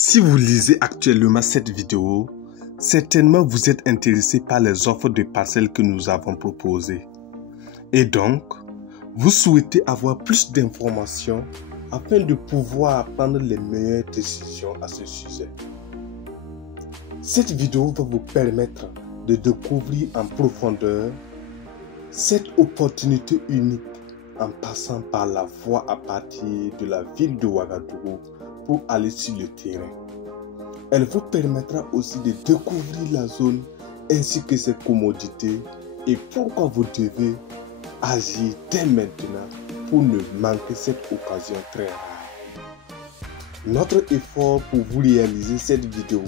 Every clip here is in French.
Si vous lisez actuellement cette vidéo, certainement vous êtes intéressé par les offres de parcelles que nous avons proposées. Et donc, vous souhaitez avoir plus d'informations afin de pouvoir prendre les meilleures décisions à ce sujet. Cette vidéo va vous permettre de découvrir en profondeur cette opportunité unique en passant par la voie à partir de la ville de Ouagadougou pour aller sur le terrain. Elle vous permettra aussi de découvrir la zone ainsi que ses commodités et pourquoi vous devez agir dès maintenant pour ne manquer cette occasion très rare. Notre effort pour vous réaliser cette vidéo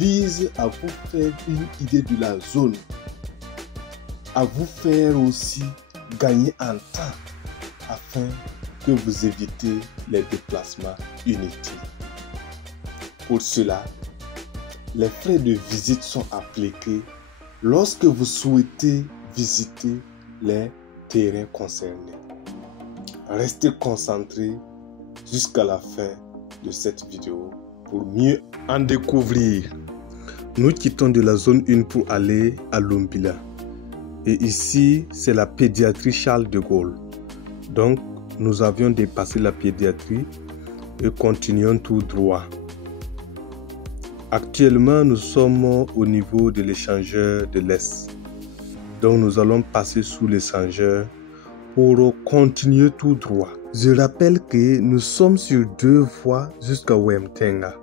vise à vous faire une idée de la zone, à vous faire aussi gagner en temps afin que vous évitez les déplacements inutiles. Pour cela, les frais de visite sont appliqués lorsque vous souhaitez visiter les terrains concernés. Restez concentrés jusqu'à la fin de cette vidéo pour mieux en découvrir. Nous quittons de la zone 1 pour aller à Lumbila. Et ici, c'est la pédiatrie Charles de Gaulle. Donc, nous avions dépassé la pédiatrie et continuons tout droit. Actuellement, nous sommes au niveau de l'échangeur de l'Est. Donc, nous allons passer sous l'échangeur pour continuer tout droit. Je rappelle que nous sommes sur 2 voies jusqu'à Wemtenga,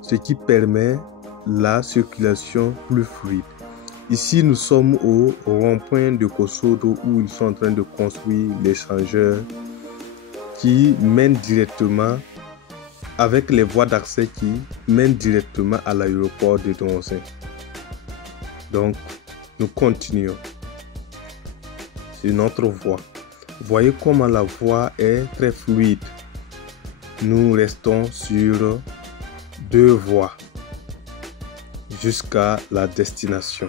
ce qui permet la circulation plus fluide. Ici, nous sommes au rond-point de Kosodo où ils sont en train de construire l'échangeur qui mène directement avec les voies d'accès qui mènent directement à l'aéroport de Donzin. Donc, nous continuons sur notre voie. Voyez comment la voie est très fluide. Nous restons sur 2 voies jusqu'à la destination.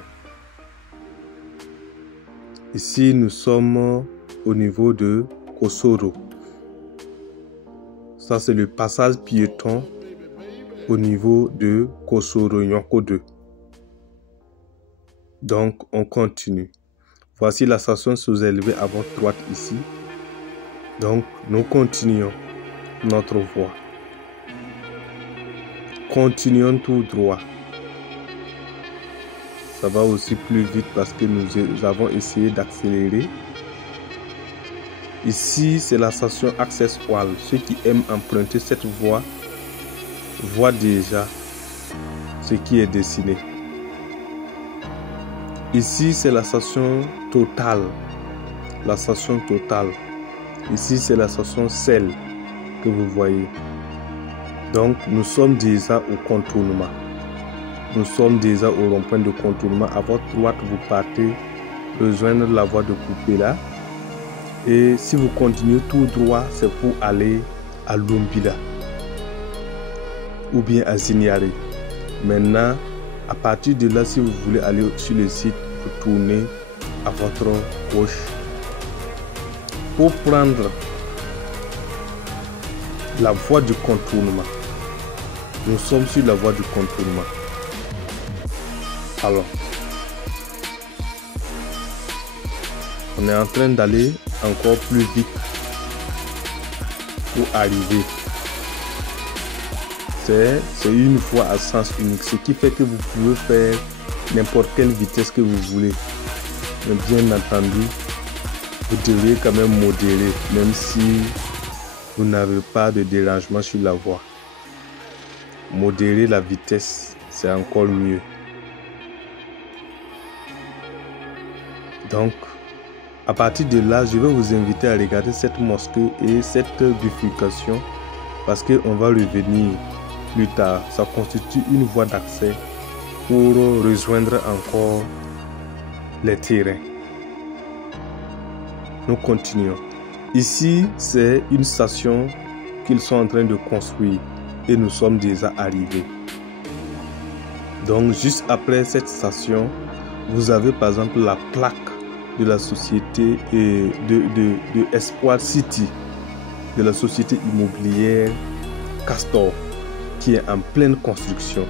Ici, nous sommes au niveau de Kosodo. Ça, c'est le passage piéton au niveau de Kosodo Nyoko 2. Donc, on continue. Voici la station sous-élevée à votre droite ici. Donc, nous continuons notre voie. Continuons tout droit. Ça va aussi plus vite parce que nous avons essayé d'accélérer. Ici, c'est la station Access Wall. Ceux qui aiment emprunter cette voie voient déjà ce qui est dessiné. Ici, c'est la station Total. La station Total. Ici, c'est la station Cell que vous voyez. Donc, nous sommes déjà au contournement. Nous sommes déjà au rond-point de contournement. À votre droite, vous partez rejoindre la voie de Kupela. Et si vous continuez tout droit, c'est pour aller à Lumbila ou bien à Zinyare. Maintenant, à partir de là, si vous voulez aller sur le site, vous tournez à votre gauche. Pour prendre la voie du contournement, nous sommes sur la voie du contournement. Alors, on est en train d'aller encore plus vite pour arriver. C'est une voie à sens unique, ce qui fait que vous pouvez faire n'importe quelle vitesse que vous voulez. Mais bien entendu, vous devez quand même modérer, même si vous n'avez pas de dérangement sur la voie. Modérer la vitesse, c'est encore mieux. Donc, à partir de là, je vais vous inviter à regarder cette mosquée et cette bifurcation parce qu'on va revenir plus tard. Ça constitue une voie d'accès pour rejoindre encore les terrains. Nous continuons. Ici, c'est une station qu'ils sont en train de construire et nous sommes déjà arrivés. Donc, juste après cette station, vous avez par exemple la plaque de la société et de Espoir City, de la société immobilière Castor. qui est en pleine construction.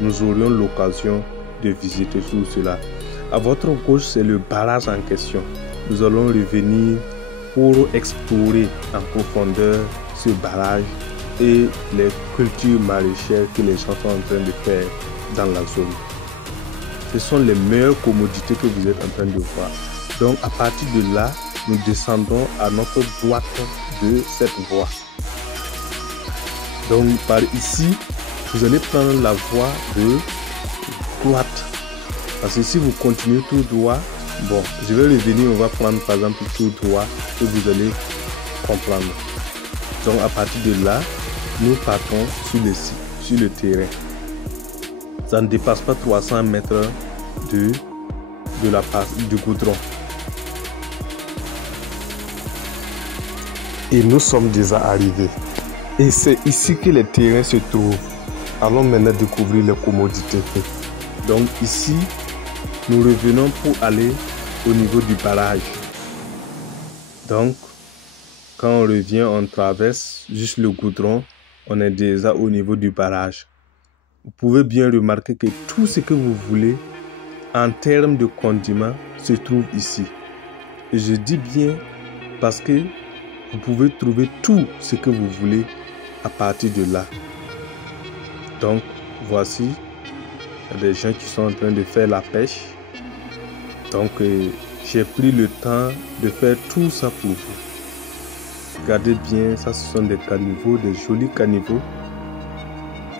Nous aurions l'occasion de visiter tout cela. À votre gauche, c'est le barrage en question. Nous allons revenir pour explorer en profondeur ce barrage et les cultures maraîchères que les gens sont en train de faire dans la zone. Ce sont les meilleures commodités que vous êtes en train de voir. Donc à partir de là, nous descendons à notre droite de cette voie. Donc par ici, vous allez prendre la voie de droite. Parce que si vous continuez tout droit, bon, je vais revenir, on va prendre par exemple tout droit et vous allez comprendre. Donc à partir de là, nous partons sur le terrain. Ça ne dépasse pas 300 mètres de la passe du goudron. Et nous sommes déjà arrivés. Et c'est ici que les terrains se trouvent. Allons maintenant découvrir les commodités. Donc ici, nous revenons pour aller au niveau du barrage. Donc, quand on revient, on traverse juste le goudron. On est déjà au niveau du barrage. Vous pouvez bien remarquer que tout ce que vous voulez en termes de condiments se trouve ici. Et je dis bien parce que vous pouvez trouver tout ce que vous voulez à partir de là. Donc, voici, il y a des gens qui sont en train de faire la pêche. Donc, j'ai pris le temps de faire tout ça pour vous. Regardez bien, ça ce sont des caniveaux, des jolis caniveaux.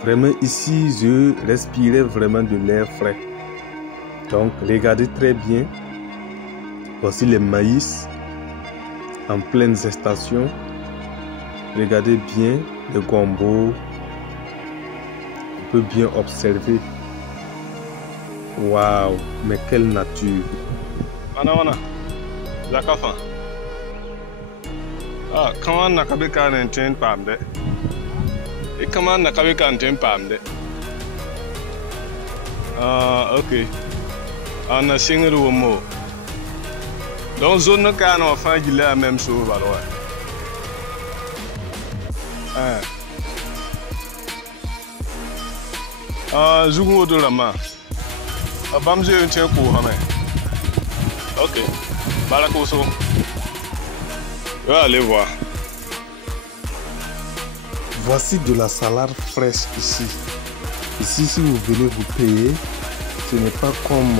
Vraiment ici, je respirais vraiment de l'air frais. Donc, regardez très bien. Voici les maïs en pleine gestation. Regardez bien le gombo. On peut bien observer. Waouh, mais quelle nature. Mana Zakafa. Ah, comment nakabika n'entend pas de. Et comment nakabika n'entend pas de. Ah, ok. On a signé le mot. Donc zone ne can enfin il est la même chose alors. Ah, Zungo de la main. Bamze un tien coup, Hamé. Ok. Balakoso. Je vais aller voir. Voici de la salade fraîche ici. Ici, si vous venez vous payer, ce n'est pas comme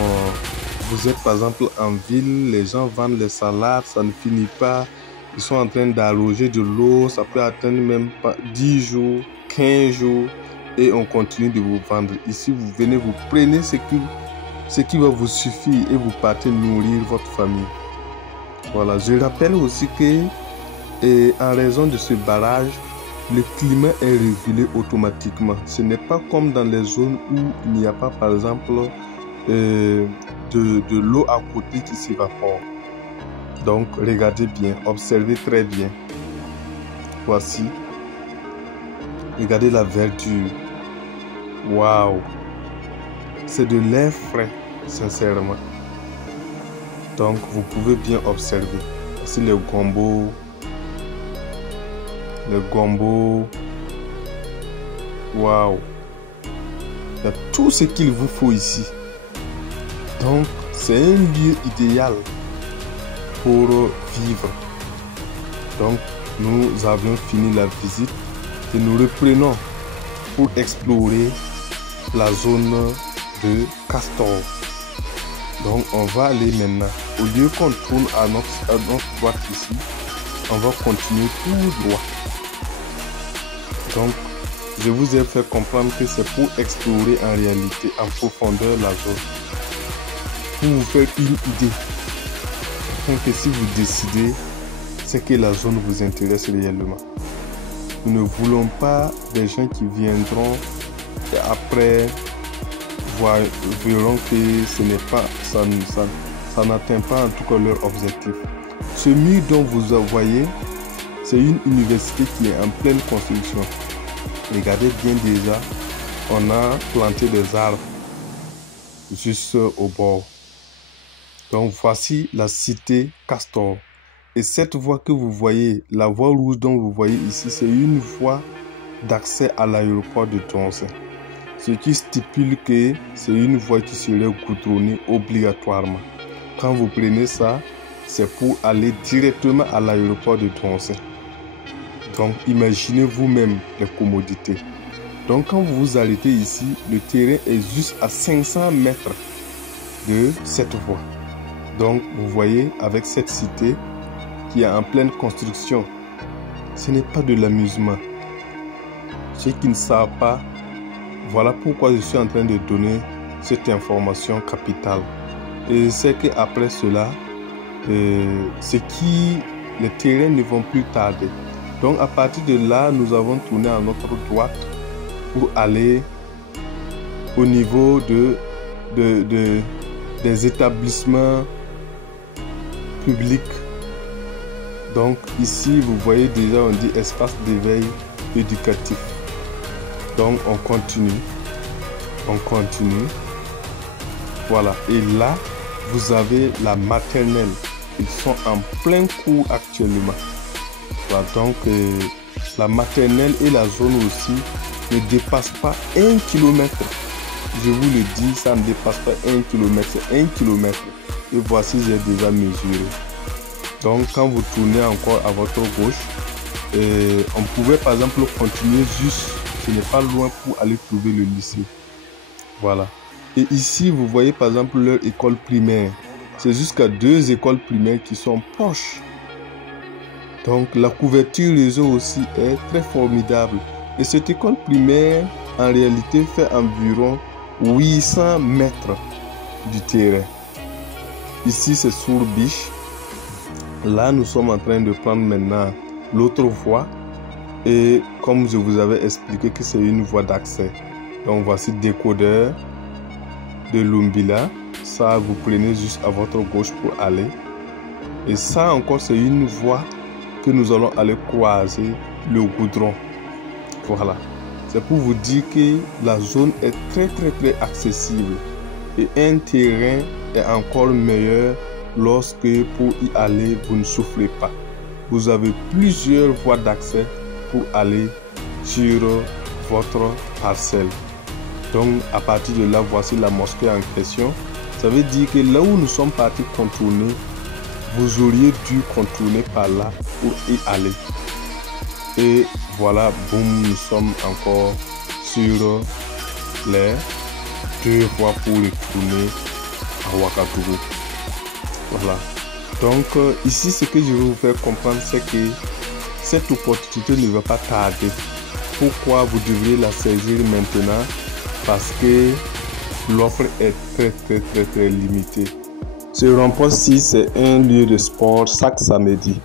vous êtes par exemple en ville, les gens vendent les salades, ça ne finit pas. Ils sont en train d'arroger de l'eau, ça peut atteindre même pas 10 jours, 15 jours et on continue de vous vendre. Ici, vous venez, vous prenez ce qui va vous suffire et vous partez nourrir votre famille. Voilà, je rappelle aussi que en raison de ce barrage, le climat est régulé automatiquement. Ce n'est pas comme dans les zones où il n'y a pas, par exemple, de l'eau à côté qui s'évapore. Donc, regardez bien, observez très bien. Voici. Regardez la verdure. Waouh! C'est de l'air frais, sincèrement. Donc, vous pouvez bien observer. Voici le gombo. Le gombo. Waouh! Il y a tout ce qu'il vous faut ici. Donc, c'est un lieu idéal pour vivre. Donc, nous avions fini la visite et nous reprenons pour explorer la zone de Castor. Donc, on va aller maintenant. Au lieu qu'on tourne à notre droite ici, on va continuer tout droit. Donc, je vous ai fait comprendre que c'est pour explorer en réalité, en profondeur, la zone. Pour vous faire une idée. Donc, que si vous décidez, c'est que la zone vous intéresse réellement. Nous ne voulons pas des gens qui viendront et après verront que ce n'est pas, ça n'atteint pas en tout cas leur objectif. Ce mur dont vous voyez, c'est une université qui est en pleine construction. Regardez bien déjà, on a planté des arbres juste au bord. Donc voici la cité Castor. Et cette voie que vous voyez, la voie rouge dont vous voyez ici, c'est une voie d'accès à l'aéroport de Donsé, ce qui stipule que c'est une voie qui serait goudronnée obligatoirement. Quand vous prenez ça, c'est pour aller directement à l'aéroport de Donsé. Donc imaginez vous-même les commodités. Donc quand vous vous arrêtez ici, le terrain est juste à 500 mètres de cette voie. Donc vous voyez, avec cette cité qui est en pleine construction, ce n'est pas de l'amusement. Ceux qui ne savent pas, voilà pourquoi je suis en train de donner cette information capitale. Et c'est qu'après cela, les terrains ne vont plus tarder. Donc à partir de là, nous avons tourné à notre droite pour aller au niveau des établissements publics. Donc ici, vous voyez déjà, on dit espace d'éveil éducatif. Donc on continue. Voilà. Et là, vous avez la maternelle. Ils sont en plein cours actuellement. Voilà. Donc la maternelle et la zone aussi ne dépassent pas 1 km. Je vous le dis, ça ne dépasse pas 1 km. C'est 1 km. Et voici, j'ai déjà mesuré. Donc quand vous tournez encore à votre gauche, on pouvait par exemple continuer juste, ce n'est pas loin, pour aller trouver le lycée. Voilà. Et ici, vous voyez par exemple leur école primaire. C'est jusqu'à 2 écoles primaires qui sont proches. Donc la couverture réseau aussi est très formidable. Et cette école primaire, en réalité, fait environ 800 mètres du terrain. Ici, c'est sur Biche. Là, nous sommes en train de prendre maintenant l'autre voie. Et comme je vous avais expliqué que c'est une voie d'accès. Donc voici décodeur de Lumbila. Ça, vous prenez juste à votre gauche pour aller. Et ça encore, c'est une voie que nous allons aller croiser le goudron. Voilà. C'est pour vous dire que la zone est très accessible. Et un terrain est encore meilleur lorsque pour y aller, vous ne souffrez pas. Vous avez plusieurs voies d'accès pour aller sur votre parcelle. Donc à partir de là, voici la mosquée en question. Ça veut dire que là où nous sommes partis contourner, vous auriez dû contourner par là pour y aller. Et voilà, boum, nous sommes encore sur les 2 voies pour retourner à Ouagadougou. Voilà. Donc ici, ce que je vais vous faire comprendre, c'est que cette opportunité ne va pas tarder. Pourquoi vous devriez la saisir maintenant? Parce que l'offre est très limitée. Ce rond-point-ci, c'est un lieu de sport chaque samedi.